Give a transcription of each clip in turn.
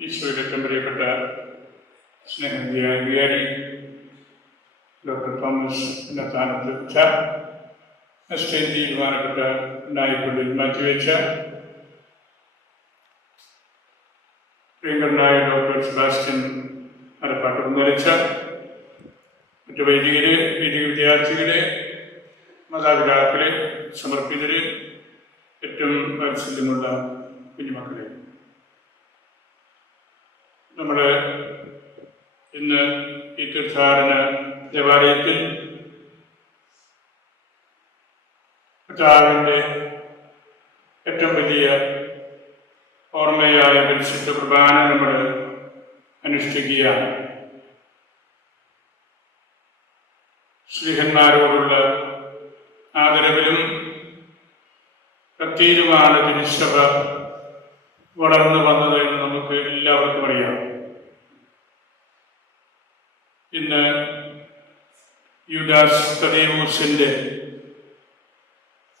ഈശോയുടെ ഏറ്റവും പ്രിയപ്പെട്ട സ്നേഹനിധിയായ വികാരി ഡോക്ടർ തോമസ് നത്താനത്ത് വെച്ച എസ്റ്റേജി ബഹുമാനപ്പെട്ട നായിക്കുള്ളിൽ മാറ്റിവെച്ച പ്രിയങ്കരനായ ഡോക്ടർ സെബാസ്റ്റ്യൻ അരപ്പാട്ട് കുന്നരിച്ച മറ്റു വൈദികര് വൈദിക വിദ്യാർത്ഥികളെ മാതാപിതാക്കളെ സമർപ്പിതര് ഏറ്റവും വാത്സല്യമുള്ള കുഞ്ഞുമക്കളെ. നമ്മൾ ഇന്ന് ഈ തീർത്ഥാടന ദേവാലയത്തിൽ കർത്താവിന്റെ ഏറ്റവും വലിയ ഓർമ്മയായ പരിശുദ്ധ കുർബാന നമ്മൾ അനുഷ്ഠിക്കുകയാണ്. ശ്രീഹന്മാരോടുള്ള ആദരവിലും കത്തീരുമാണ് തിരിശ്രഭ വളർന്നു വന്നത് എന്ന് നമുക്ക് എല്ലാവർക്കും അറിയാം. ഇന്ന് യുദാസ് തദേവൂസിന്റെ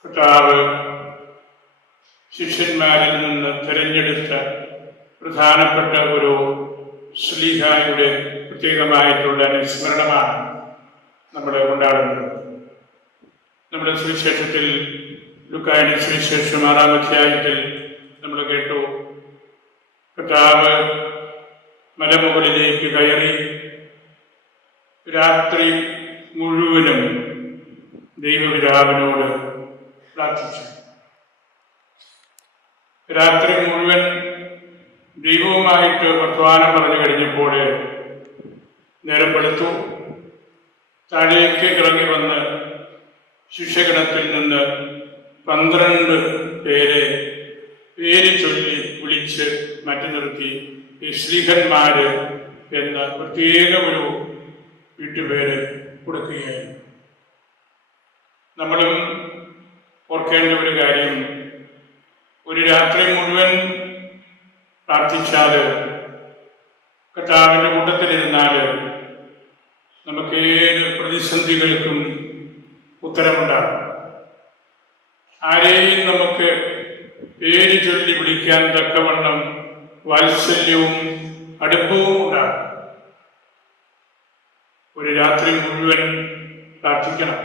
കർത്താവ് ശിഷ്യന്മാരിൽ നിന്ന് തിരഞ്ഞെടുത്ത പ്രധാനപ്പെട്ട ഒരു ശ്ലീഹായുടെ പ്രത്യേകമായിട്ടുള്ള അനുസ്മരണമാണ് നമ്മൾ കൊണ്ടാടുന്നത്. നമ്മുടെ സുവിശേഷത്തിൽ ലുക്കായുടെ സുവിശേഷം ആറാം അധ്യായത്തിൽ നമ്മൾ കേട്ടു. കർത്താവ് മലമുകളിലേക്ക് കയറി രാത്രി മുഴുവനും ദൈവപിതാവിനോട് പ്രാർത്ഥിച്ചു. രാത്രി മുഴുവൻ ദൈവവുമായിട്ട് വർത്തമാനം പറഞ്ഞു കഴിഞ്ഞപ്പോൾ നേരം വെളുത്തു താഴേക്ക് ഇറങ്ങി വന്ന് ശിക്ഷകണത്തിൽ നിന്ന് പന്ത്രണ്ട് പേരെ പേര് ചൊല്ലി വിളിച്ച് മാറ്റി നിർത്തി. ശ്രീഹന്മാര് എന്ന പ്രത്യേക ഒരു വീട്ടുപേര് കൊടുക്കുകയായിരുന്നു നമ്മളും ഓർക്കേണ്ട ഒരു കാര്യം. ഒരു രാത്രി മുഴുവൻ പ്രാർത്ഥിച്ചാൽ കർത്താവിന്റെ കൂട്ടത്തിലിരുന്നാൽ നമുക്ക് ഏത് പ്രതിസന്ധികൾക്കും ഉത്തരമുണ്ടാകും. ആരെയും നമുക്ക് പേര് ചൊല്ലി വിളിക്കാൻ തക്കവണ്ണം വാത്സല്യവും അടുപ്പവും ഉണ്ടാകും. ഒരു രാത്രി മുഴുവൻ പ്രാർത്ഥിക്കണം.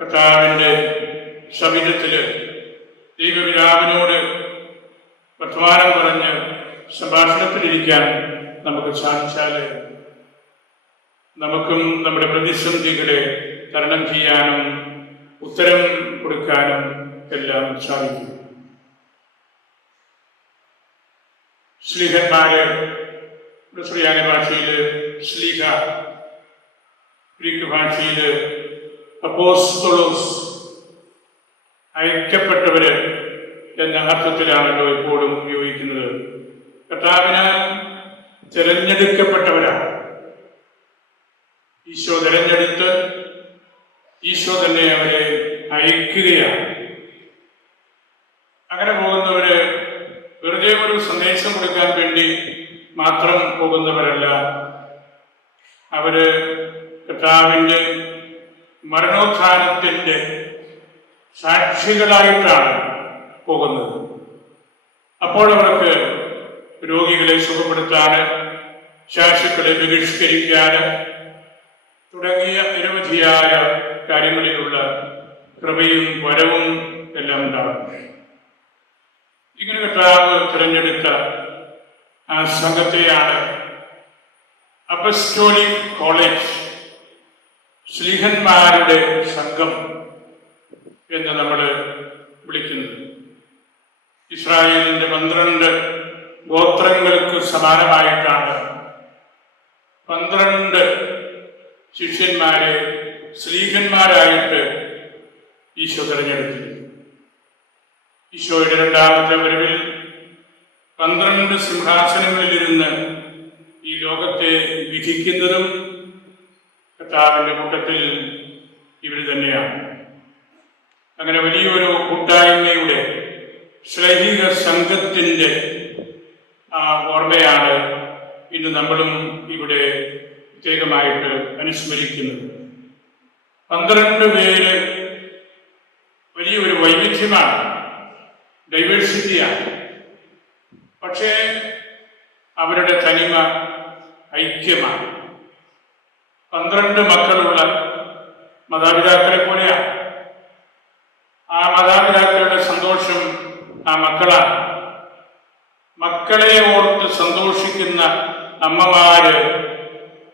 കർത്താവിന്റെ ശബിതത്തിൽ ദൈവപിതാവിനോട് വർത്തമാനം പറഞ്ഞ് സംഭാഷണത്തിലിരിക്കാൻ നമുക്ക് സാധിച്ചാൽ നമുക്കും നമ്മുടെ പ്രതിസന്ധികളെ തരണം ചെയ്യാനും ഉത്തരം കൊടുക്കാനും എല്ലാം സാധിക്കും. ശ്രീഹന്മാര് ശ്രീയാനി ഭാഷയിൽ ശ്ലീഹ ഗ്രീക്ക് ഭാഷയിൽ അപ്പോസ്തോളോസ് അയക്കപ്പെട്ടവര് എന്ന അർത്ഥത്തിലാണല്ലോ എപ്പോഴും ഉപയോഗിക്കുന്നത്. കർത്താവിനാൽ തിരഞ്ഞെടുക്കപ്പെട്ടവരാണ്. ഈശോ തിരഞ്ഞെടുത്ത് ഈശോ തന്നെ അവരെ അയക്കുകയാണ്. അങ്ങനെ പോകുന്നവര് വെറുതെ ഒരു സന്ദേശം കൊടുക്കാൻ വേണ്ടി മാത്രം പോകുന്നവരല്ല അവർ കർത്താവിന്റെ മരണോത്ഥാനത്തിന്റെ സാക്ഷികളായിട്ടാണ് പോകുന്നത്. അപ്പോൾ അവർക്ക് രോഗികളെ സുഖപ്പെടുത്താൻ ശാശുക്കളെ ബഹിഷ്കരിക്കാൻ തുടങ്ങിയ നിരവധിയായ കാര്യങ്ങളിലുള്ള കൃപയും വരവും എല്ലാം ഉണ്ടാകും ഇങ്ങനെ കർത്താവ് തിരഞ്ഞെടുത്ത ആ സംഘത്തെയാണ് അപ്പസ്റ്റോലിക് കോളേജ് ശ്രീഹന്മാരുടെ സംഘം എന്ന് നമ്മൾ വിളിക്കുന്നത് ഇസ്രായേലിന്റെ പന്ത്രണ്ട് ഗോത്രങ്ങൾക്ക് സമാനമായിട്ടാണ് പന്ത്രണ്ട് ശിഷ്യന്മാരെ ശ്ലീഹന്മാരായിട്ട് ഈശോ തിരഞ്ഞെടുത്തത്. ഈശോയുടെ രണ്ടാമത്തെ വരവിൽ പന്ത്രണ്ട് സിംഹാസനങ്ങളിലിരുന്ന് ഈ ലോകത്തെ വിധിക്കുന്നതും കർത്താവിന്റെ കൂട്ടത്തിൽ ഇവർ തന്നെയാണ്. അങ്ങനെ വലിയൊരു കൂട്ടായ്മയുടെ ശ്രൈഹിക സംഘത്തിന്റെ ഓർമ്മയാണ് ഇന്ന് നമ്മളും ഇവിടെ പ്രത്യേകമായിട്ട് അനുസ്മരിക്കുന്നത്. പന്ത്രണ്ട് പേര് വലിയൊരു വൈവിധ്യമാണ്. ഡൈവേഴ്സിറ്റിയാണ് പക്ഷേ അവരുടെ തനിമ ഐക്യമാണ്. പന്ത്രണ്ട് മക്കളുള്ള മാതാപിതാക്കളെ പോലെയാണ്. ആ മാതാപിതാക്കളുടെ സന്തോഷം ആ മക്കളാണ്. മക്കളെ ഓർത്ത് സന്തോഷിക്കുന്ന അമ്മമാര്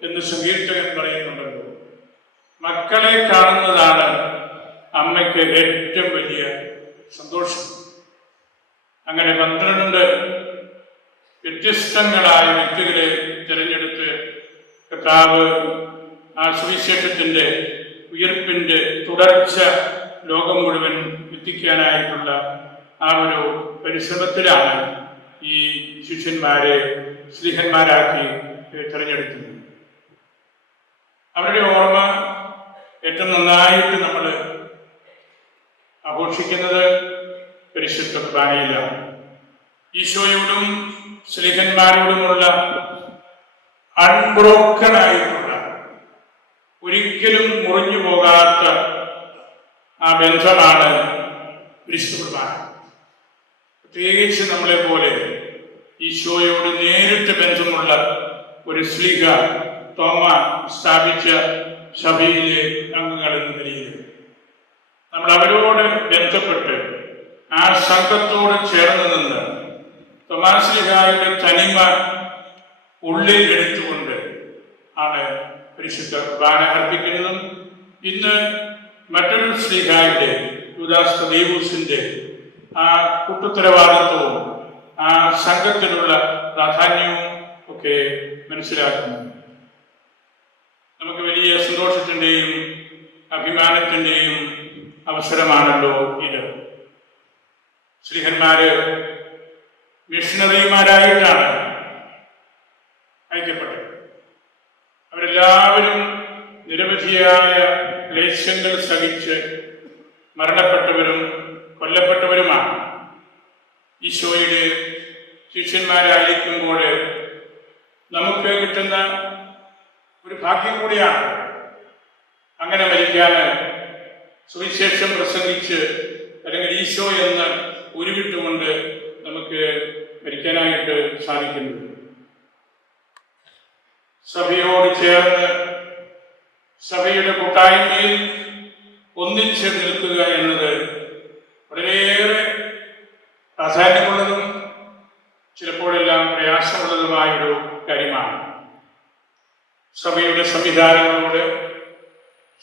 എന്ന് സങ്കീർത്തകൻ പറയുന്നുണ്ടല്ലോ. മക്കളെ കാണുന്നതാണ് അമ്മയ്ക്ക് ഏറ്റവും വലിയ സന്തോഷം. അങ്ങനെ പന്ത്രണ്ട് വ്യത്യസ്തങ്ങളായ വ്യക്തികളെ തിരഞ്ഞെടുത്ത് കർത്താവ് ആ സുവിശേഷത്തിന്റെ ഉയർപ്പിന്റെ തുടർച്ച ലോകം മുഴുവൻ എത്തിക്കാനായിട്ടുള്ള ആ ഒരു പരിശ്രമത്തിലാണ് ഈ ശിഷ്യന്മാരെ സ്ത്രീഹന്മാരാക്കി തിരഞ്ഞെടുക്കുന്നത്. അവരുടെ ഓർമ്മ ഏറ്റവും നന്നായിട്ട് നമ്മൾ ആഘോഷിക്കുന്നത് പരിശുദ്ധ കുർബാനയിലാണ്. ഈശോയോടും സ്ത്രീഹന്മാരോടുമുള്ള അൺബ്രോക്കൺ ആയിട്ടുള്ള ഒരിക്കലും മുറിഞ്ഞു പോകാത്ത ആ ബന്ധമാണ് വിശുദ്ധ പ്രത്യേകിച്ച് നമ്മളെ പോലെ ഈശോയോട് നേരിട്ട് ബന്ധമുള്ള ഒരു സ്ലിഹ തോമ സ്ഥാപിച്ച സഭയിലെ അംഗങ്ങൾ എന്ന നിലയിൽ നമ്മൾ അവരോട് ബന്ധപ്പെട്ട് ആ സംഘത്തോട് ചേർന്ന് നിന്ന് തോമാശ്ലിഹായുടെ തനിമ ഉള്ളിൽ എടുത്തുകൊണ്ട് ആണ് പരിശുദ്ധ കുർബാന അർപ്പിക്കുന്നതും. ഇന്ന് മറ്റൊരു ശ്രീഹായുടെ യുദാസ് ദേവൂസിന്റെ ആ കൂട്ടുത്തരവാദിത്വവും ആ സംഘത്തിനുള്ള പ്രാധാന്യവും ഒക്കെ മനസ്സിലാക്കുന്നു. നമുക്ക് വലിയ സന്തോഷത്തിന്റെയും അഭിമാനത്തിന്റെയും അവസരമാണല്ലോ ഇത്. ശ്രീഹന്മാര് മിഷണറിമാരായിട്ടാണ് അയക്കപ്പെട്ടത് അവരെല്ലാവരും നിരവധിയായ ക്ലേശങ്ങൾ സഹിച്ച് മരണപ്പെട്ടവരും കൊല്ലപ്പെട്ടവരുമാണ്. ഈശോയുടെ ശിഷ്യന്മാരായിരിക്കുമ്പോൾ നമുക്ക് കിട്ടുന്ന ഒരു ഭാഗ്യം കൂടിയാണ്. അങ്ങനെ മരിക്കാൻ സുവിശേഷം പ്രസംഗിച്ച് അല്ലെങ്കിൽ ഈശോ എന്ന് ഉരുവിട്ടുകൊണ്ട് നമുക്ക് മരിക്കാനായിട്ട് സാധിക്കുന്നത് സഭയോട് ചേർന്ന് സഭയുടെ കൂട്ടായ്മയിൽ ഒന്നിച്ച് നിൽക്കുക എന്നത് വളരെയേറെ പ്രാധാന്യമുള്ളതും ചിലപ്പോഴെല്ലാം പ്രയാസമുള്ളതുമായൊരു കാര്യമാണ്. സഭയുടെ സംവിധാനങ്ങളോട്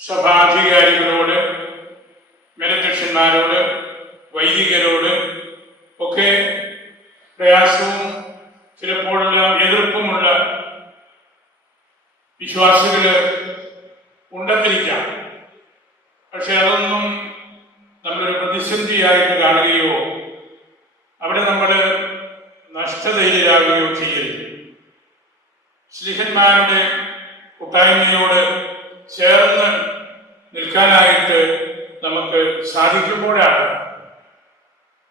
സഭാധികാരികളോട് മേലധ്യക്ഷന്മാരോട് വൈദികരോട് ഒക്കെ പ്രയാസവും ചിലപ്പോഴെല്ലാം എതിർപ്പുമുള്ള വിശ്വാസികൾ ഉണ്ടെന്നിരിക്കാം. പക്ഷെ അതൊന്നും നമ്മളൊരു പ്രതിസന്ധിയായിട്ട് കാണുകയോ അവിടെ നമ്മൾ നഷ്ടതയിലാകുകയോ ചെയ്യരുത്. സ്ലിഹന്മാരുടെ കൂട്ടായ്മയോട് ചേർന്ന് നിൽക്കാനായിട്ട് നമുക്ക് സാധിക്കുമ്പോഴാണ്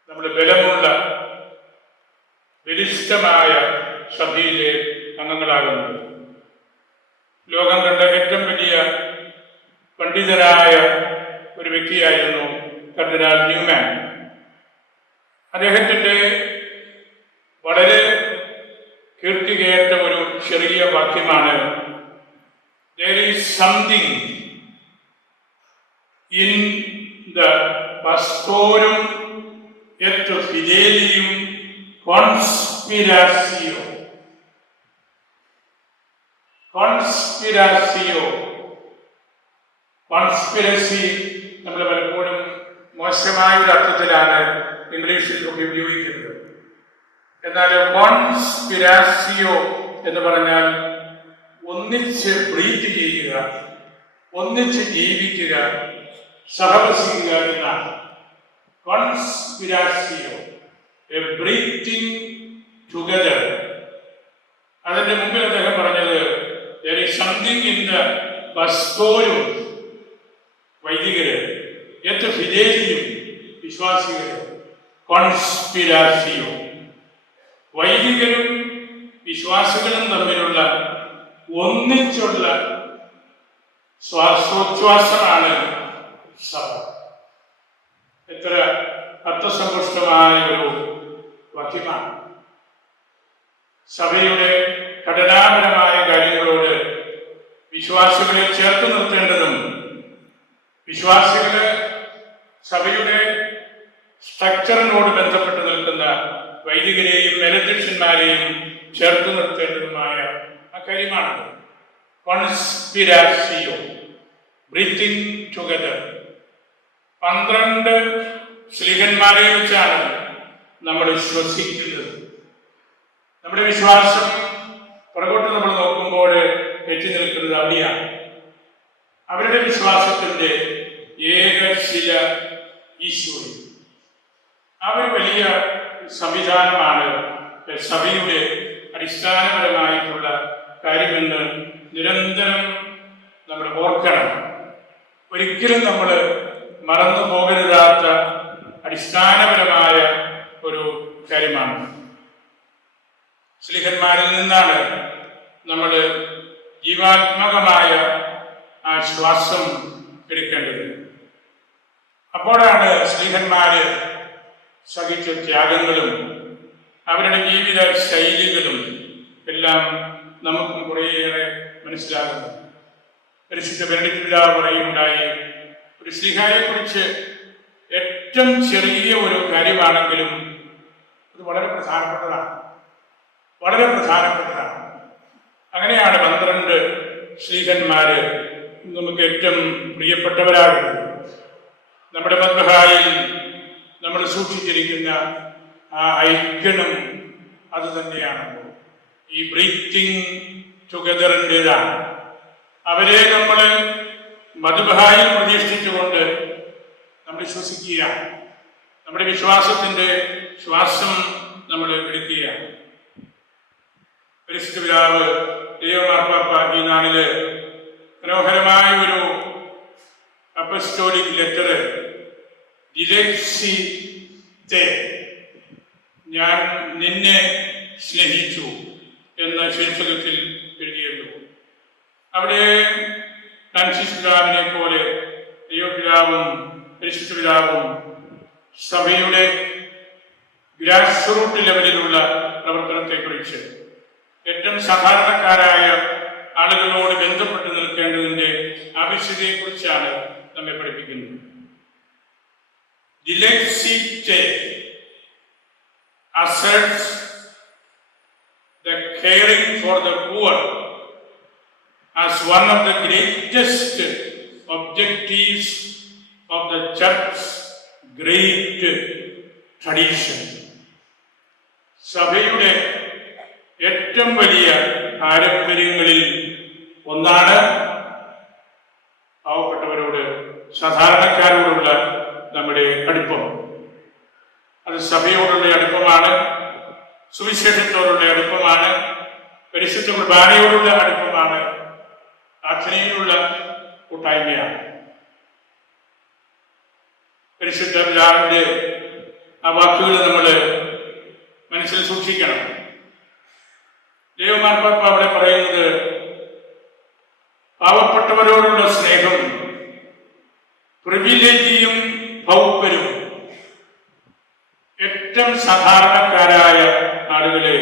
നമ്മുടെ ബലമുള്ള ബലിഷ്ഠമായ സഭയിലെ അംഗങ്ങളാകുന്നത് ലോകം കണ്ട ഏറ്റവും വലിയ പണ്ഡിതരായ ഒരു വ്യക്തിയായിരുന്നു കർദിനാൾ ന്യൂമാൻ. അദ്ദേഹത്തിന്റെ വളരെ കീർത്തി കേട്ട ഒരു ചെറിയ വാക്യമാണ് there is something in the pastorum et conspiratio കോൺസ്പിരാസിയോ Conspiracy നമ്മൾ പലപ്പോഴും മോശമായ ഒരു അർത്ഥത്തിലാണ് ഇംഗ്ലീഷിൽ ഒക്കെ ഉപയോഗിക്കുന്നത്. എന്നാൽ കോൺസ്പിരാസിയോ എന്ന് പറഞ്ഞാൽ ഒന്നിച്ച് ബ്രീത്ത് ചെയ്യുക ഒന്നിച്ച് ജീവിക്കുക സഹവസിക്കുക എന്നാണ്. കോൺസ്പിരാസിയോ എ ബ്രീത്തിങ് ടുഗദർ അതിന്റെ മുമ്പിൽ അദ്ദേഹം പറഞ്ഞത് there is something in the പസ്തോരും വൈദികര് എത്ര ഫിദേലിയും വിശ്വാസികര് കോൺസ്പിരാസിയോ വൈദികരും വിശ്വാസികളും തമ്മിലുള്ള ഒന്നിച്ചുള്ള ശ്വാസോച്ഛ്വാസമാണ് സഭ. എത്ര അർത്ഥസമ്പുഷ്ടമായ ഒരു വാക്യമാണ് സഭയുടെ ഘടനാപരമായ കാര്യങ്ങളോട് വിശ്വാസികളെ ചേർത്ത് നിർത്തേണ്ടതും വിശ്വാസികൾ സഭയുടെ സ്ട്രക്ചറിനോട് ബന്ധപ്പെട്ട് നിൽക്കുന്ന വൈദികരെയും മെലധ്യക്ഷന്മാരെയും ചേർത്ത് നിർത്തേണ്ടതുമായ അക്കാര്യമാണത് കോൺസ്പിരാസിയോ ബ്രീത്തിങ് ടുഗദർ. പന്ത്രണ്ട് ശ്രീകന്മാരെ വെച്ചാണ് നമ്മൾ വിശ്വസിക്കുന്നത്. നമ്മുടെ വിശ്വാസം പുറകോട്ട് നമ്മൾ നോക്കുമ്പോൾ എത്തി നിൽക്കുന്നത് അവിടെയാണ് അവരുടെ വിശ്വാസത്തിന്റെ ഏകശില ഈശോയും. അവർ വലിയ സംവിധാനമാണ് സഭയുടെ അടിസ്ഥാനപരമായിട്ടുള്ള കാര്യമെന്ന് നിരന്തരം നമ്മൾ ഓർക്കണം. ഒരിക്കലും നമ്മൾ മറന്നു പോകരുതാത്ത അടിസ്ഥാനപരമായ ഒരു കാര്യമാണ്. സ്ലിഹന്മാരിൽ നിന്നാണ് നമ്മൾ ജീവാത്മകമായ ആ ശ്വാസം എടുക്കേണ്ടത്. അപ്പോഴാണ് സ്ത്രീഹന്മാര് സഹിച്ച ത്യാഗങ്ങളും അവരുടെ ജീവിത ശൈലികളും എല്ലാം നമുക്കും കുറേയേറെ മനസ്സിലാകുന്നു. പരിശുദ്ധ ബെനഡിക്റ്റിലാവ് പറയുണ്ടായി ഒരു സ്ലിഹായെ കുറിച്ച് ഏറ്റവും ചെറിയ ഒരു കാര്യമാണെങ്കിലും വളരെ പ്രധാനപ്പെട്ടതാണ് വളരെ പ്രധാനപ്പെട്ടതാണ് അങ്ങനെയാണ് പന്ത്രണ്ട് ശ്രീഹന്മാര് നമുക്ക് ഏറ്റവും പ്രിയപ്പെട്ടവരാകുന്നത്. നമ്മുടെ ബന്ധഹായിൽ നമ്മൾ സൂക്ഷിച്ചിരിക്കുന്ന ആ ഐക്യണം അത് തന്നെയാണ്. ഈ ബ്രീത്തിങ് ടുഗദറിന്റെതാണ്. അവരെ നമ്മൾ മധുബഹായിൽ പ്രതീക്ഷിച്ചുകൊണ്ട് നമ്മൾ ശ്വസിക്കുകയാണ് നമ്മുടെ വിശ്വാസത്തിന്റെ ശ്വാസം നമ്മൾ എടുക്കുകയാണ് പരിശുദ്ധ പിതാവ് ദൈവമാർപ്പാപ്പ ഈ നാളിൽ മനോഹരമായ ഒരു അപ്പസ്റ്റോറിക് ലെറ്റർ ഡിലക്സിത്തെ ഞാൻ നിന്നെ സ്നേഹിച്ചു എന്ന ശീർഷകത്തിൽ എഴുതിയിട്ടു അവിടെ പിതാവിനെ പോലെ ദൈവപിതാവും പരിശുദ്ധ പിതാവും സഭയുടെ ഗ്രാസ് റൂട്ട് ലെവലിലുള്ള പ്രവർത്തനത്തെക്കുറിച്ച് ഏറ്റവും സാധാരണക്കാരായ ആളുകളോട് ബന്ധപ്പെട്ട് നിൽക്കേണ്ടതിന്റെ ആവശ്യതയെക്കുറിച്ചാണ് നമ്മെ പഠിപ്പിക്കുന്നത് Asserts the caring for the poor as one of the greatest objectives of the church's great traditions. സഭയുടെ ഏറ്റവും വലിയ പാരമ്പര്യങ്ങളിൽ ഒന്നാണ് പാവപ്പെട്ടവരോട് സാധാരണക്കാരോടുള്ള നമ്മുടെ അടുപ്പം. അത് സഭയോടുള്ള അടുപ്പമാണ് സുവിശേഷത്തോടുള്ള അടുപ്പമാണ് പരിശുദ്ധ കുർബാനയോടുള്ള അടുപ്പമാണ് പ്രാർത്ഥനയിലുള്ള കൂട്ടായ്മയാണ്. പരിശുദ്ധ ആ വാക്കുകൾ നമ്മൾ മനസ്സിൽ സൂക്ഷിക്കണം. ദേവമാർപ്പ അവിടെ പറയുന്നത് പാവപ്പെട്ടവരോടുള്ള സ്നേഹം പ്രിവിലേജിയും ഭൗപ്പരും ഏറ്റവും സാധാരണക്കാരായ ആളുകളെ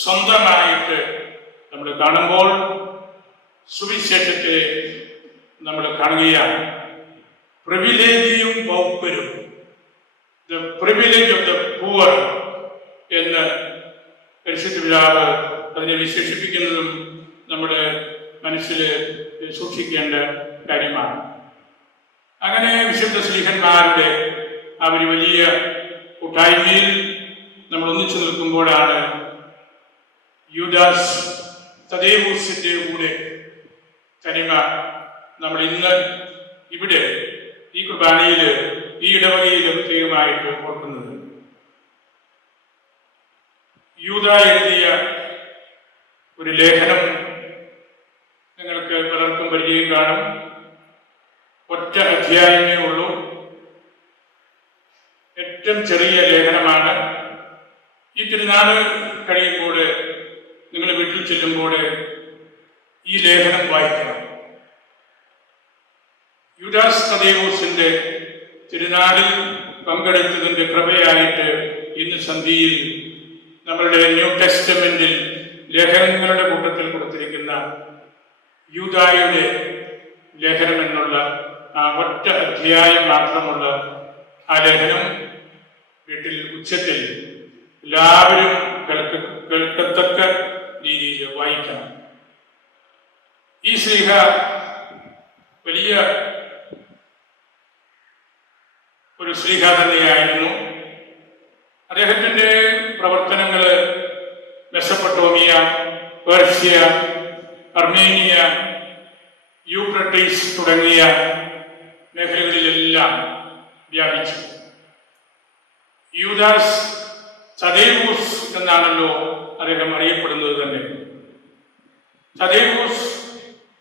സ്വന്തമായിട്ട് നമ്മൾ കാണുമ്പോൾ സുവിശേഷത്തെ നമ്മൾ കാണുകയാണ്. പ്രിവിലേജിയും ഭൗപ്പരും the privilege of the poor എന്ന് പരിശുദ്ധ പിതാവ് അതിനെ വിശേഷിപ്പിക്കുന്നതും നമ്മുടെ മനസ്സിൽ സൂക്ഷിക്കേണ്ട കാര്യമാണ്. അങ്ങനെ വിശുദ്ധ ശ്രീഹന്മാരുടെ ആ ഒരു വലിയ കൂട്ടായ്മയിൽ നമ്മൾ ഒന്നിച്ചു നിൽക്കുമ്പോഴാണ് യുദാസ് തദേവൂസിന്റെ കൂടെ തനിമ നമ്മൾ ഇന്ന് ഇവിടെ ഈ കുർബാനയിൽ ഈ ഇടവകയിൽ പ്രത്യേകമായിട്ട് ഓർക്കുന്നത് യൂത എഴുതിയ ഒരു ലേഖനം നിങ്ങൾക്ക് പലർക്കും പരിചയം കാണും. ഒറ്റ അധ്യായമേ ഉള്ളൂ. ഏറ്റവും ചെറിയ ലേഖനമാണ്. ഈ തിരുനാൾ കഴിയുമ്പോൾ നിങ്ങൾ വീട്ടിൽ ചെല്ലുമ്പോൾ ഈ ലേഖനം വായിക്കണം. യുദാസ് തദേവൂസിന്റെ തിരുനാളിൽ പങ്കെടുത്തതിന്റെ കൃപയായിട്ട് ഇന്ന് സന്ധിയിൽ നമ്മളുടെ ന്യൂ ടെസ്റ്റമെന്റിൽ ലേഖനങ്ങളുടെ കൂട്ടത്തിൽ കൊടുത്തിരിക്കുന്ന യൂതായുടെ ലേഖനം എന്നുള്ള ആ ഒറ്റ അധ്യായം മാത്രമുള്ള ആ ലേഖനം വീട്ടിൽ ഉച്ചത്തിൽ എല്ലാവരും കേൾക്ക കേൾക്കത്തക്ക രീതിയിൽ വായിക്കണം. ഈ ശ്രീഹ വലിയ ഒരു ശ്രീഹ തന്നെയായിരുന്നു. അദ്ദേഹത്തിന്റെ പ്രവർത്തനങ്ങൾ മെസ്സപ്പട്ടോമിയ പേർഷ്യ അർമേനിയ യൂക്രട്ടീസ് തുടങ്ങിയ മേഖലകളിലെല്ലാം വ്യാപിച്ചു. യൂദാസ് ചതേവൂസ് എന്നാണല്ലോ അദ്ദേഹം അറിയപ്പെടുന്നത് തന്നെ. ചതേവൂസ്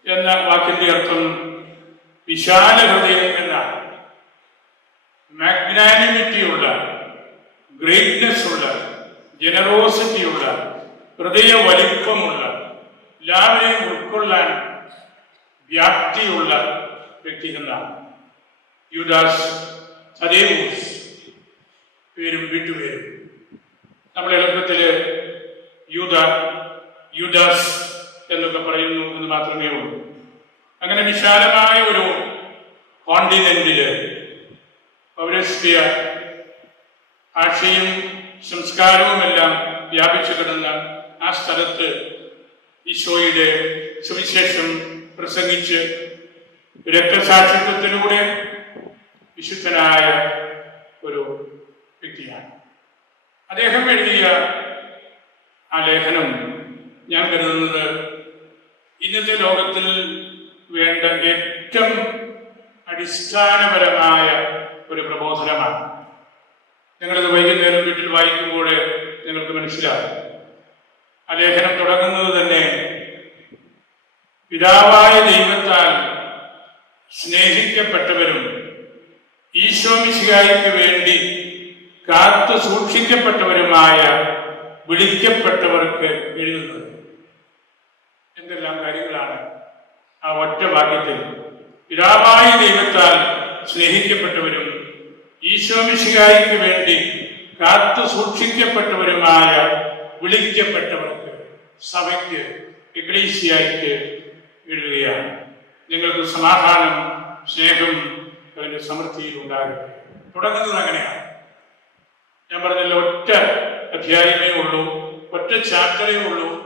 എന്ന വാക്കിന്റെ അർത്ഥം വിശാല ഹൃദയം എന്നാണ്. മാഗ്നാനിമിറ്റി ഉള്ള ഗ്രേറ്റ്നെസ് ഉള്ള ജനറോസിറ്റിയുള്ള ഹൃദയ വലിപ്പമുള്ള എല്ലാവരെയും ഉൾക്കൊള്ളാൻ വ്യാപ്തിയുള്ള വ്യക്തി യുദാസ് സദേവൂസ് പേരും വീട്ടുപേരും. നമ്മൾ എളുപ്പത്തിൽ യൂത യുദാസ് എന്നൊക്കെ പറയുന്നു എന്ന് മാത്രമേ ഉള്ളൂ. അങ്ങനെ വിശാലമായ ഒരു കോണ്ടിനെന്റിൽ പൗരസ്ത്യ ഭാഷയും സംസ്കാരവുമെല്ലാം വ്യാപിച്ചു കിടന്ന ആ സ്ഥലത്ത് ഈശോയുടെ സുവിശേഷം പ്രസംഗിച്ച് രക്തസാക്ഷിത്വത്തിലൂടെ വിശുദ്ധനായ ഒരു വ്യക്തിയാണ്. അദ്ദേഹം എഴുതിയ ആ ലേഖനം ഞാൻ കരുതുന്നത് ഇന്നത്തെ ലോകത്തിൽ വേണ്ട ഏറ്റവും അടിസ്ഥാനപരമായ ഒരു പ്രബോധനമാണ്. നിങ്ങളിത് വൈകുന്നേരം വീട്ടിൽ വായിക്കുമ്പോൾ നിങ്ങൾക്ക് മനസ്സിലാകും. ആ ലേഖനം തുടങ്ങുന്നത് തന്നെ പിതാവായ ദൈവത്താൽ സ്നേഹിക്കപ്പെട്ടവരും ഈശോമിശിഹായിക്ക് വേണ്ടി കാത്തു സൂക്ഷിക്കപ്പെട്ടവരുമായ വിളിക്കപ്പെട്ടവർക്ക് എഴുതുന്നത്. എന്തെല്ലാം കാര്യങ്ങളാണ് ആ ഒറ്റ വാക്യത്തിൽ? പിതാവായ ദൈവത്താൽ സ്നേഹിക്കപ്പെട്ടവരും ഈശോമിശിഹായിക്ക് വേണ്ടി കാത്തു സൂക്ഷിക്കപ്പെട്ടവരുമായ വിളിക്കപ്പെട്ടവർക്ക് സഭയ്ക്ക് എക്ലീസിയായിക്ക് എഴുതുകയാണ് നിങ്ങൾക്ക് സമാധാനം സ്നേഹം അതിന്റെ സമൃദ്ധിയിൽ ഉണ്ടാകട്ടെ. തുടങ്ങുന്നത് അങ്ങനെയാണ്. ഞാൻ പറഞ്ഞല്ലോ ഒറ്റ അധ്യായമേ ഉള്ളൂ ഒറ്റ ചാപ്റ്ററേ ഉള്ളൂ.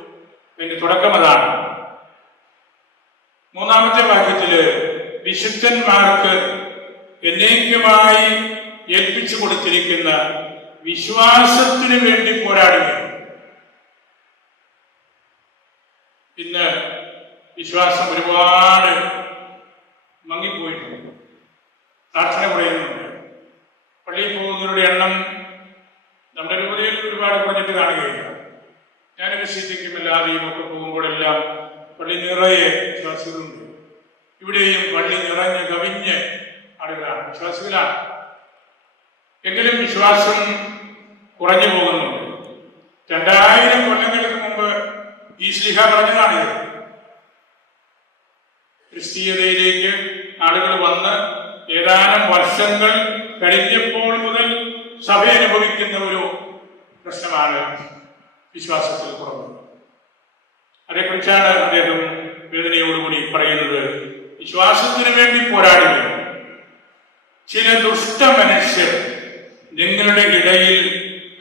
അതിന്റെ തുടക്കം അതാണ്. മൂന്നാമത്തെ വാക്യത്തിൽ വിശുദ്ധന്മാർക്ക് എന്നേക്കുമായി ഏൽപ്പിച്ചു കൊടുത്തിരിക്കുന്ന വിശ്വാസത്തിന് വേണ്ടി പോരാടുക ഇന്ന് വിശ്വാസം ഒരുപാട് വർഷങ്ങൾ കഴിഞ്ഞപ്പോൾ മുതൽ സഭ അനുഭവിക്കുന്ന ഒരു പ്രശ്നമാണ് വിശ്വാസത്തിൽ കുറവ്. അതേക്കുറിച്ചാണ് അദ്ദേഹം വേദനയോടുകൂടി പറയുന്നത്. വിശ്വാസത്തിന് വേണ്ടി പോരാടുകയും ചില ദുഷ്ട മനുഷ്യർ നിങ്ങളുടെ ഇടയിൽ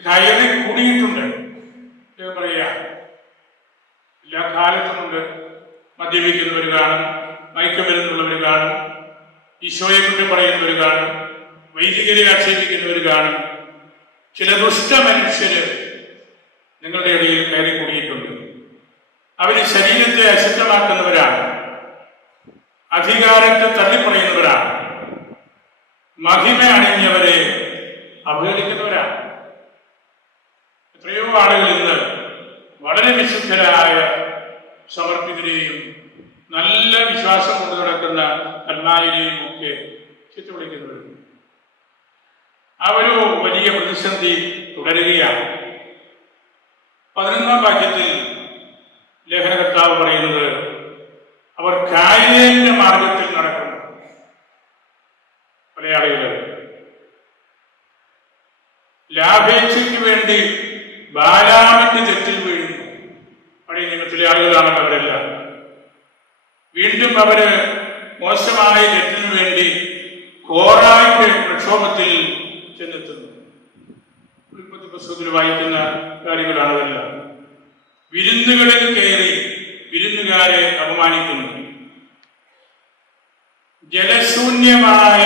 കയറി കൂടിയിട്ടുണ്ട്. പറയാ എല്ലാ കാലത്തുമുണ്ട് മദ്യപിക്കുന്നവർ കാണും മയക്കമരുന്നുള്ളവർ കാണും ഈശോയെ കൊണ്ട് പറയുന്ന ഒരു കാണും. വൈദികരെ ആക്ഷേപിക്കുന്നവർ കാണും. ചില ദുഷ്ട മനുഷ്യര് നിങ്ങളുടെ ഇടയിൽ കയറി കൂടിയിട്ടുണ്ട് അവർ ശരീരത്തെ അശുദ്ധമാക്കുന്നവരാണ്. അധികാരത്തെ തള്ളിപ്പറയുന്നവരാണ്. മഹിമ അണിഞ്ഞവരെ അവഹേളിക്കുന്നവരാണ്. എത്രയോ ആളുകൾ ഇന്ന് വളരെ വിശുദ്ധരായ സമർപ്പിതരെയും നല്ല വിശ്വാസം കൊണ്ടു കണ്ണായിനെയും ഒക്കെ ചുറ്റു വിളിക്കുന്നവരുണ്ട് ആ ഒരു വലിയ പ്രതിസന്ധി തുടരുകയാണ്. പതിനൊന്നാം വാക്യത്തിൽ ലേഖനകർത്താവ് പറയുന്നത് അവർ കായികന്റെ മാർഗത്തിൽ നടക്കുന്നു. പല ആളുകൾ ലാഭേച്ഛയ്ക്ക് വേണ്ടി ബാലാമിന്റെ തെറ്റിൽ വീഴുന്നു. പഴയ നിയമത്തിലെ ആളുകളാണ് അവരെല്ലാം. വീണ്ടും അവർ മോശമായ തെറ്റിനു വേണ്ടി ഘോരായിട്ട് പ്രക്ഷോഭത്തിൽ ചെന്നെത്തുന്നു. വായിക്കുന്ന കാര്യങ്ങളാണ് അതെല്ലാം വിരുന്നുകളിൽ കയറി വിരുന്നുകാരെ അപമാനിക്കുന്നു. ജലശൂന്യമായ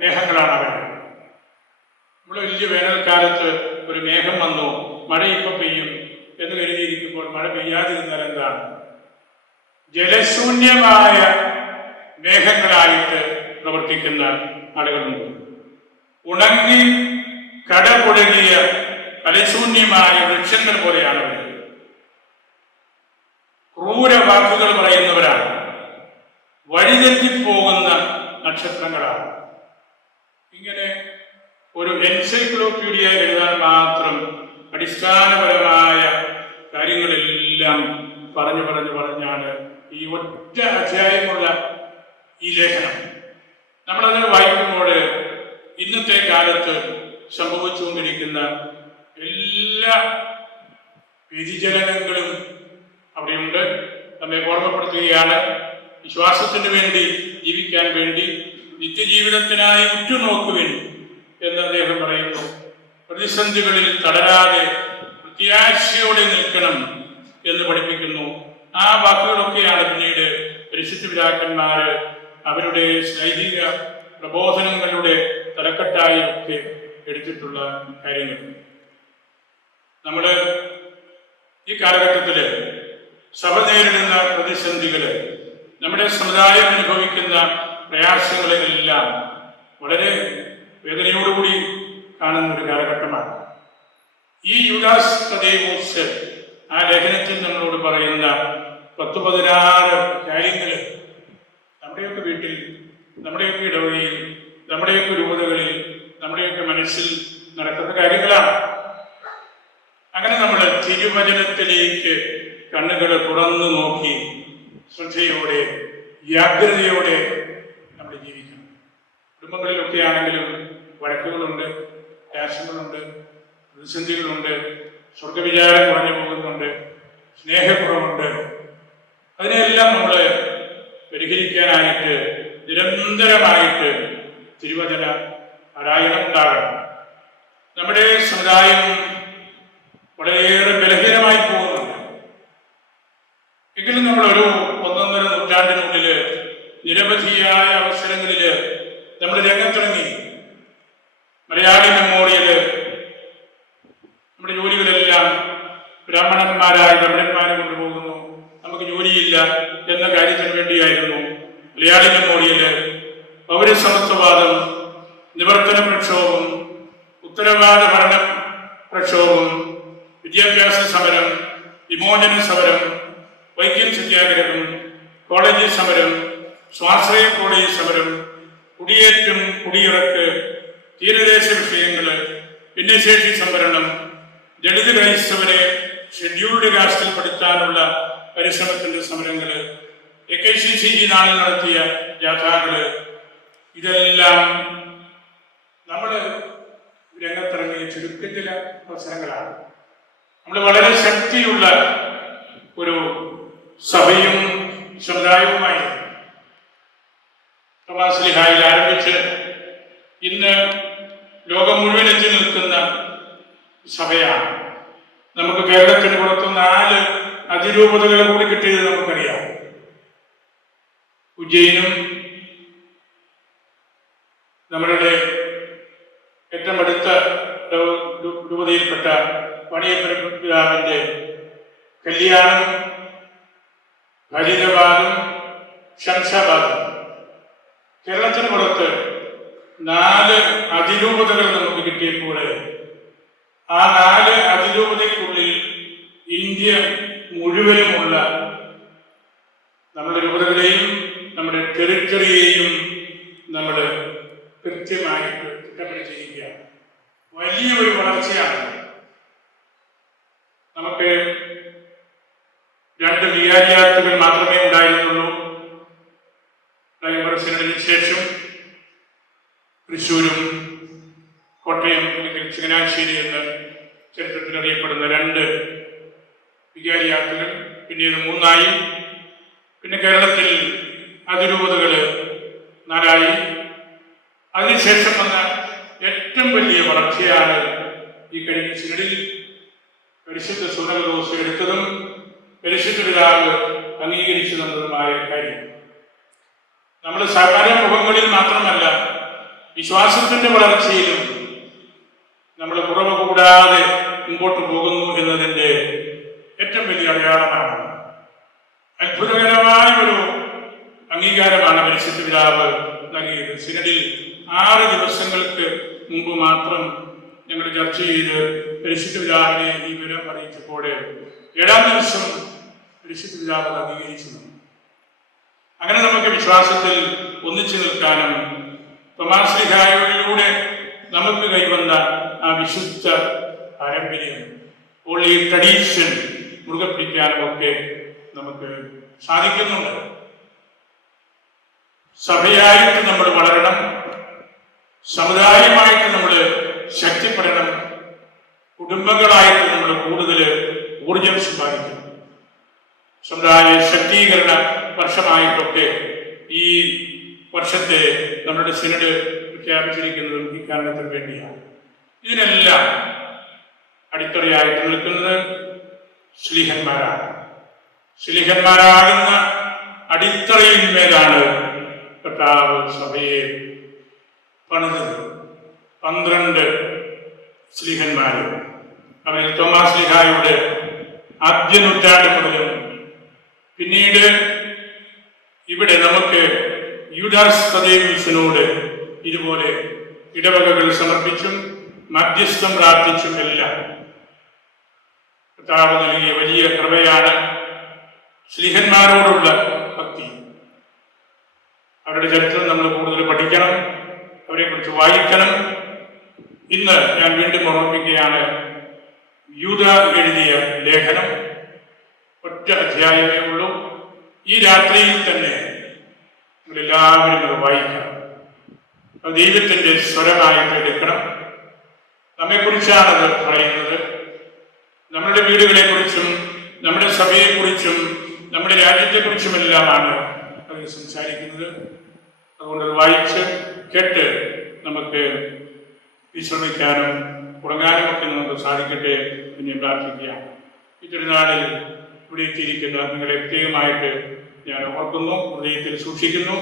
മേഘങ്ങളാണ് അവർ നമ്മൾ വലിയ വേനൽക്കാലത്ത് ഒരു മേഘം വന്നു മഴ ഇപ്പം പെയ്യും എന്ന് കരുതിയിരിക്കുമ്പോൾ മഴ പെയ്യാതിരുന്നാൽ എന്താണ്? ജലശൂന്യമായ മേഘങ്ങളായിട്ട് പ്രവർത്തിക്കുന്ന ആളുകളുണ്ട്. ഉണങ്ങി കടപുഴകിയ ഫലശൂന്യമായ വൃക്ഷങ്ങൾ പോലെയാണ് അവർ ക്രൂര വാക്കുകൾ പറയുന്നവരാണ്. വഴിതെറ്റിപ്പോകുന്ന നക്ഷത്രങ്ങളാണ്. ഇങ്ങനെ ഒരു എൻസൈക്ലോപീഡിയ എഴുതാൻ മാത്രം അടിസ്ഥാനപരമായ കാര്യങ്ങളെല്ലാം പറഞ്ഞു പറഞ്ഞു പറഞ്ഞാണ് ഈ ഒറ്റ അധ്യായമുള്ള ഈ ലേഖനം. നമ്മളതിനെ വായിക്കുമ്പോൾ ഇന്നത്തെ കാലത്ത് സംഭവിച്ചുകൊണ്ടിരിക്കുന്ന എല്ലാ വ്യതിചലനങ്ങളും അവിടെയുണ്ട്. നമ്മെ ഓർമ്മപ്പെടുത്തുകയാണ്. വിശ്വാസത്തിന് വേണ്ടി ജീവിക്കാൻ വേണ്ടി നിത്യജീവിതത്തിനായി ഉറ്റുനോക്കുവിൻ എന്ന് അദ്ദേഹം പറയുന്നു. പ്രതിസന്ധികളിൽ തടരാതെ പ്രത്യാശയോടെ നിൽക്കണം എന്ന് പഠിപ്പിക്കുന്നു. ആ വാക്കുകളൊക്കെയാണ് പിന്നീട് പരിശുദ്ധ പിതാക്കന്മാര് അവരുടെ ശൈലിക പ്രബോധനങ്ങളുടെ തലക്കെട്ടായി ഒക്കെ എടുത്തിട്ടുള്ള കാര്യങ്ങൾ. നമ്മൾ ഈ കാലഘട്ടത്തിൽ സഭ നേരിടുന്ന പ്രതിസന്ധികൾ നമ്മുടെ സമുദായം അനുഭവിക്കുന്ന പ്രയാസങ്ങളെല്ലാം വളരെ വേദനയോടുകൂടി കാണുന്ന ഒരു കാലഘട്ടമാണ്. ഈ യുദാസ് കഥയെക്കുറിച്ച് ആ ലേഖനത്തിൽ നമ്മളോട് പറയുന്ന പത്ത് പതിനാറ് കാര്യങ്ങൾ നമ്മുടെയൊക്കെ വീട്ടിൽ നമ്മുടെയൊക്കെ ഇടവഴിയിൽ നമ്മുടെയൊക്കെ രൂപതകളിൽ നമ്മുടെയൊക്കെ മനസ്സിൽ നടക്കുന്ന കാര്യങ്ങളാണ്. അങ്ങനെ നമ്മൾ തിരുവചനത്തിലേക്ക് കണ്ണുകൾ തുറന്നു നോക്കി ശ്രദ്ധയോടെ ജാഗ്രതയോടെ നമ്മൾ ജീവിക്കണം. കുടുംബങ്ങളിലൊക്കെ ആണെങ്കിലും വഴക്കുകളുണ്ട് രാഷ്ട്രങ്ങളുണ്ട് പ്രതിസന്ധികളുണ്ട് സ്വർഗവിചാരം കുറഞ്ഞു പോകുന്നുണ്ട് സ്നേഹക്കുറവുണ്ട്. അതിനെല്ലാം നമ്മൾ പരിഹരിക്കാനായിട്ട് നിരന്തരമായിട്ട് തിരുവചന പാരായണം നമ്മുടെ സമുദായം വളരെയേറെ ബലഹീനമായി പോകുന്നുണ്ട്. എങ്കിലും നമ്മളൊരു ഒന്നൊന്നര നൂറ്റാണ്ടിനുള്ളിൽ നിരവധിയായ അവസരങ്ങളിൽ നമ്മൾ രംഗത്തിറങ്ങി മലയാളി മെമ്മോറിയൽ നമ്മുടെ ജോലികളെല്ലാം ബ്രാഹ്മണന്മാരായ കൊണ്ടുപോകുന്നു ജോലിയില്ല എന്ന കാര്യത്തിന് വേണ്ടിയായിരുന്നു മലയാളി മെമ്മോറിയൽ പൗരസമത്വവാദം നിവർത്തന പ്രക്ഷോഭം ഉത്തരവാദ ഭരണ പ്രക്ഷോഭം വിദ്യാഭ്യാസ സമരം വിമോചന സമരം വൈദ്യം സത്യാഗ്രഹം കോളേജ് സമരം സ്വാശ്രയ കോളേജ് സമരം കുടിയേറ്റം കുടിയിറക്ക് തീരദേശ വിഷയങ്ങൾ ഭിന്നശേഷി സംവരണം ദളിത് ക്രൈസ്തവരെ ഷെഡ്യൂൾഡ് കാസ്റ്റിൽ പെടുത്താനുള്ള പരിശ്രമത്തിന്റെ സമരങ്ങൾ A K C C G നാളിൽ നടത്തിയ യാത്രകൾ ഇതെല്ലാം നമ്മൾ രംഗത്തിറങ്ങിയ ചുരുക്കം ചില അവസരങ്ങളാണ്. നമ്മൾ വളരെ ശക്തിയുള്ള ഒരു സഭയും സമുദായവുമായി പ്രവാസലിഹായിൽ ആരംഭിച്ച് ഇന്ന് ലോകം മുഴുവൻ എത്തി നിൽക്കുന്ന സഭയാണ്. നമുക്ക് കേരളത്തിന് പുറത്ത് നാല് അതിരൂപതകൾ കൂടി കിട്ടിയത് നമുക്കറിയാം. ഉജ്ജയിനും നമ്മളുടെ ഏറ്റവും അടുത്ത രൂപതയിൽപ്പെട്ട പണിയപ്പിതാവിന്റെ കല്യാണം ഹരിതബാദും ശംഷാബാദും കേരളത്തിന് പുറത്ത് നാല് അതിരൂപതകൾ നമുക്ക് കിട്ടിയപ്പോൾ ആ നാല് അതിരൂപതയ്ക്കുള്ളിൽ ഇന്ത്യ മുഴുവനുമുള്ള നമ്മുടെ രൂപതകളെയും നമ്മുടെ ടെറിറ്ററിയെയും നമ്മൾ കൃത്യമായിട്ട് വലിയ ഒരു വളർച്ചയാണ്. നമുക്ക് രണ്ട് വികാരിയാത്തുകൾ മാത്രമേ ഉണ്ടായിരുന്നുള്ളൂ. ശേഷം തൃശ്ശൂരും കോട്ടയം അല്ലെങ്കിൽ ചങ്ങനാശ്ശേരി എന്ന് ചരിത്രത്തിൽ അറിയപ്പെടുന്ന രണ്ട് വികാരിയാത്തുകൾ പിന്നീട് മൂന്നായി. പിന്നെ കേരളത്തിൽ അതിരൂപതകൾ നാലായി. അതിനുശേഷം വന്ന ഏറ്റവും വലിയ വളർച്ചയാണ് ഈ കഴിഞ്ഞ സിനഡിൽ പരിശുദ്ധ സുനകദോസ് എടുത്തതും പരിശുദ്ധ പിതാവ് അംഗീകരിച്ചു തന്നതുമായ കാര്യം. നമ്മൾ സാധാരണ മുഖങ്ങളിൽ മാത്രമല്ല വിശ്വാസത്തിന്റെ വളർച്ചയിലും നമ്മൾ കുറവ് കൂടാതെ മുമ്പോട്ട് പോകുന്നു. അടയാളമാണ് അത്ഭുതകരമായ ഒരു അംഗീകാരമാണ് പരിശുദ്ധ പിതാവ് നൽകിയത്. സിനഡിൽ ആറ് ദിവസങ്ങൾക്ക് മുമ്പ് മാത്രം ഞങ്ങൾ ചർച്ച ചെയ്ത് പരിശുദ്ധ പിതാവിനെ ഈ വിവരം അറിയിച്ചപ്പോൾ ഏഴാം ദിവസം പരിശുദ്ധ പിതാവ് അംഗീകരിച്ചു അങ്ങനെ നമുക്ക് വിശ്വാസത്തിൽ ഒന്നിച്ചു നിൽക്കാനും തൊമാശ്രീഹായകളിലൂടെ നമുക്ക് കൈവന്ന ആ വിശുദ്ധ പാരമ്പര്യം ഓൺലി ട്രഡീഷൻ മുറുകെ പിടിക്കാനും ഒക്കെ നമുക്ക് സാധിക്കുന്നുണ്ട്. സഭയായിട്ട് നമ്മൾ വളരണം സമുദായമായിട്ട് നമ്മൾ ശക്തിപ്പെടണം കുടുംബങ്ങളായിട്ട് നമ്മൾ കൂടുതൽ ഊർജം സമ്പാദിക്കണം. സമുദായ ശക്തീകരണ വർഷമായിട്ടൊക്കെ ഈ വർഷത്തെ നമ്മുടെ സിനഡ് പ്രഖ്യാപിച്ചിരിക്കുന്നതും ഈ വേണ്ടിയാണ്. ഇതിനെല്ലാം അടിത്തറയായിട്ട് നിൽക്കുന്നത് ശ്ലീഹന്മാരാണ് ശ്ലീഹന്മാരാകുന്ന അടിത്തറയിന്മേലാണ് കർത്താവ് സഭയെ പണിതത്. പന്ത്രണ്ട് ശ്ലീഹന്മാര് അവരിൽ തോമാസ് ലിഹായുടെ ആദ്യ നൂറ്റാണ്ട് മുതൽ പിന്നീട് ഇവിടെ നമുക്ക് യുഡാസ് പദേവീസിനോട് ഇതുപോലെ ഇടവകകൾ സമർപ്പിച്ചും മധ്യസ്ഥം പ്രാർത്ഥിച്ചും എല്ലാം കർത്താവ് നൽകിയ വലിയ കൃപയാണ് സ്ലിഹന്മാരോടുള്ള ഭക്തി. അവരുടെ ചരിത്രം നമ്മൾ കൂടുതൽ പഠിക്കണം അവരെക്കുറിച്ച് വായിക്കണം. ഇന്ന് ഞാൻ വീണ്ടും ഓർമ്മിപ്പിക്കുകയാണ് യൂത എഴുതിയ ലേഖനം. ഒറ്റ അധ്യായമേ ഉള്ളൂ. ഈ രാത്രിയിൽ തന്നെ നിങ്ങളെല്ലാവരും അത് വായിക്കണം. ദൈവത്തിന്റെ സ്വരമായിട്ട് എടുക്കണം. നമ്മെക്കുറിച്ചാണത് പറയുന്നത്. നമ്മുടെ വീടുകളെ കുറിച്ചും നമ്മുടെ സഭയെക്കുറിച്ചും നമ്മുടെ രാജ്യത്തെക്കുറിച്ചുമെല്ലാമാണ് അവർ സംസാരിക്കുന്നത്. അതുകൊണ്ട് അത് വായിച്ച് കേട്ട് നമുക്ക് വിശ്രമിക്കാനും ഉറങ്ങാനും ഒക്കെ നമുക്ക് സാധിക്കട്ടെ എന്ന് പ്രാർത്ഥിക്കാം ഈ തിരുനാളിൽ ഇവിടെ എത്തിയിരിക്കുന്ന നിങ്ങളെ പ്രത്യേകമായിട്ട് ഞാൻ ഓർക്കുന്നു ഹൃദയത്തിൽ സൂക്ഷിക്കുന്നു.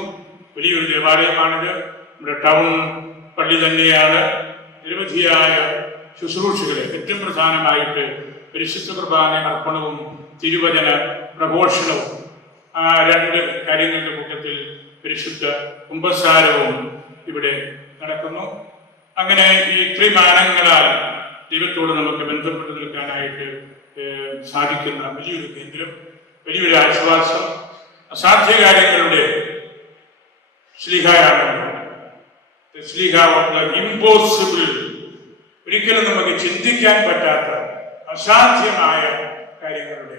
വലിയൊരു ദേവാലയമാണിത്. നമ്മുടെ ടൗൺ പള്ളി തന്നെയാണ്. നിരവധിയായ ശുശ്രൂഷകളെ ഏറ്റവും പ്രധാനമായിട്ട് പരിശുദ്ധ പ്രധാന അർപ്പണവും തിരുവചന പ്രഘോഷണവും ആ രണ്ട് കാര്യങ്ങളുടെ കൂട്ടത്തിൽ പരിശുദ്ധ കുംഭസാരവും ഇവിടെ നടക്കുന്നു. അങ്ങനെ ഈ ത്രിമാനങ്ങളാൽ ദൈവത്തോട് നമുക്ക് ബന്ധപ്പെട്ട് നിൽക്കാനായിട്ട് സാധിക്കുന്ന വലിയൊരു കേന്ദ്രം വലിയൊരു ആശ്വാസം അസാധ്യ കാര്യങ്ങളുടെ ശ്ലീഹാരാണ് ശ്ലീഹ ഓഫ് ദ ഇമ്പോസിബിൾ ഒരിക്കലും നമുക്ക് ചിന്തിക്കാൻ പറ്റാത്ത അസാധ്യമായ കാര്യങ്ങളുടെ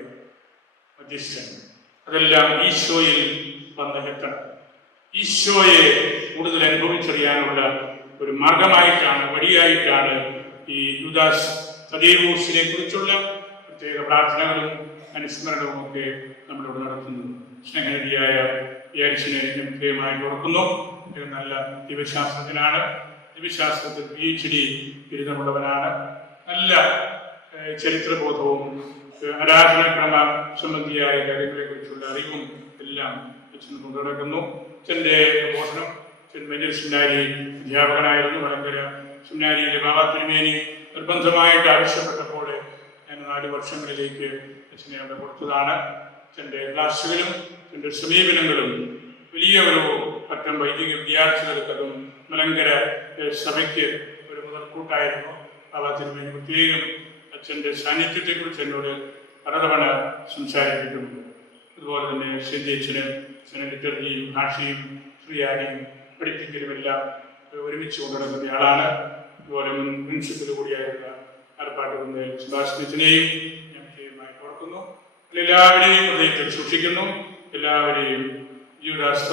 മധ്യസ്ഥൻ. അതെല്ലാം ഈശോയിൽ വന്ന് എത്തണം. ഈശോയെ കൂടുതൽ അനുഭവിച്ചറിയാനുള്ള ഒരു മാർഗമായിട്ടാണ് വഴിയായിട്ടാണ് ഈ യുദാസ് തദീവൂസിനെ കുറിച്ചുള്ള പ്രത്യേക പ്രാർത്ഥനകളും അനുസ്മരണവും ഒക്കെ നമ്മളിവിടെ നടത്തുന്നത്. സ്നേഹനിധിയായ ഞാൻ പ്രത്യേകമായിട്ട് ഓർക്കുന്നു. നല്ല ദിവശാസ്ത്രജ്ഞനാണ് ദിവശാസ്ത്രത്തിൽ പി എച്ച് ഡി ബിരുദമുള്ളവനാണ്. നല്ല ചരിത്രബോധവും ആരാധനക്രമ സംബന്ധിയായ കാര്യങ്ങളെ കുറിച്ചുള്ള അറിവും എല്ലാം അച്ഛൻ കൊണ്ടുനടക്കുന്നു അച്ഛന്റെ പ്രമോഷനം അച്ഛൻ മേജർ സെമിനാരി അധ്യാപകനായിരുന്നു. ഭയങ്കര സെമിനാരിയിലെ ബാബാ തിരുമേനി നിർബന്ധമായിട്ട് ആവശ്യപ്പെട്ടപ്പോൾ ഞാൻ നാല് വർഷങ്ങളിലേക്ക് അച്ഛനെ അവിടെ കൊടുത്തതാണ്. അച്ഛന്റെ ക്ലാസ്സുകളും അച്ഛന്റെ സമീപനങ്ങളും വലിയ ഒരു വൈദിക വിദ്യാർത്ഥികൾക്കതും മലങ്കര സഭയ്ക്ക് ഒരു മുതൽക്കൂട്ടായിരുന്നു തിരുമേനി പ്രത്യേകം അച്ഛന്റെ സാന്നിധ്യത്തെക്കുറിച്ച് എന്നോട് പലതവണ സംസാരിച്ചിട്ടുണ്ട്. അതുപോലെ തന്നെ ശ്രീ അച്ഛനെ ലിറ്റർജിയും ഭാഷയും ശ്രീയാനിയും പഠിപ്പിക്കലുമെല്ലാം ഒരുമിച്ച് കൊണ്ടുനടക്കുന്ന ആളാണ് അതുപോലെ മുൻ പ്രിൻസിപ്പൽ കൂടിയായിരുന്ന ആർപ്പാട്ട് കുന്നേൽ സുഭാഷിനെയും ഞാൻ പ്രത്യേകമായി ഓർക്കുന്നു. എല്ലാവരെയും ഹൃദയത്തിൽ സൂക്ഷിക്കുന്നു. എല്ലാവരെയും you'd ask the